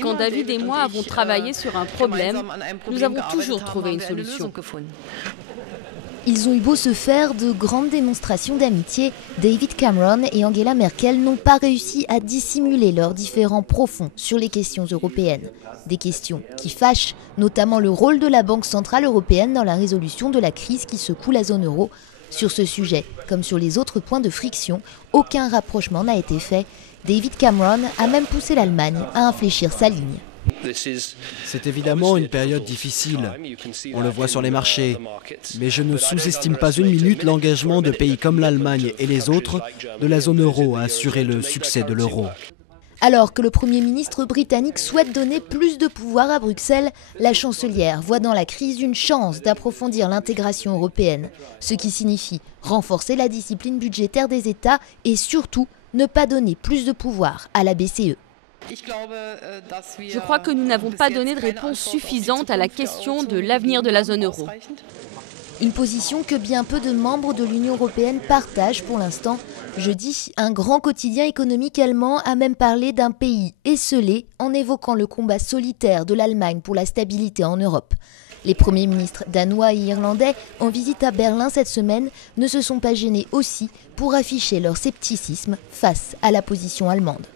Quand David et moi avons travaillé sur un problème, nous avons toujours trouvé une solution. Ils ont eu beau se faire de grandes démonstrations d'amitié, David Cameron et Angela Merkel n'ont pas réussi à dissimuler leurs différends profonds sur les questions européennes. Des questions qui fâchent, notamment le rôle de la Banque centrale européenne dans la résolution de la crise qui secoue la zone euro. Sur ce sujet, comme sur les autres points de friction, aucun rapprochement n'a été fait. David Cameron a même poussé l'Allemagne à infléchir sa ligne. C'est évidemment une période difficile, on le voit sur les marchés, mais je ne sous-estime pas une minute l'engagement de pays comme l'Allemagne et les autres de la zone euro à assurer le succès de l'euro. Alors que le Premier ministre britannique souhaite donner plus de pouvoir à Bruxelles, la chancelière voit dans la crise une chance d'approfondir l'intégration européenne, ce qui signifie renforcer la discipline budgétaire des États et surtout ne pas donner plus de pouvoir à la BCE. Je crois que nous n'avons pas donné de réponse suffisante à la question de l'avenir de la zone euro. Une position que bien peu de membres de l'Union européenne partagent pour l'instant. Jeudi, un grand quotidien économique allemand a même parlé d'un pays esseulé en évoquant le combat solitaire de l'Allemagne pour la stabilité en Europe. Les premiers ministres danois et irlandais en visite à Berlin cette semaine ne se sont pas gênés aussi pour afficher leur scepticisme face à la position allemande.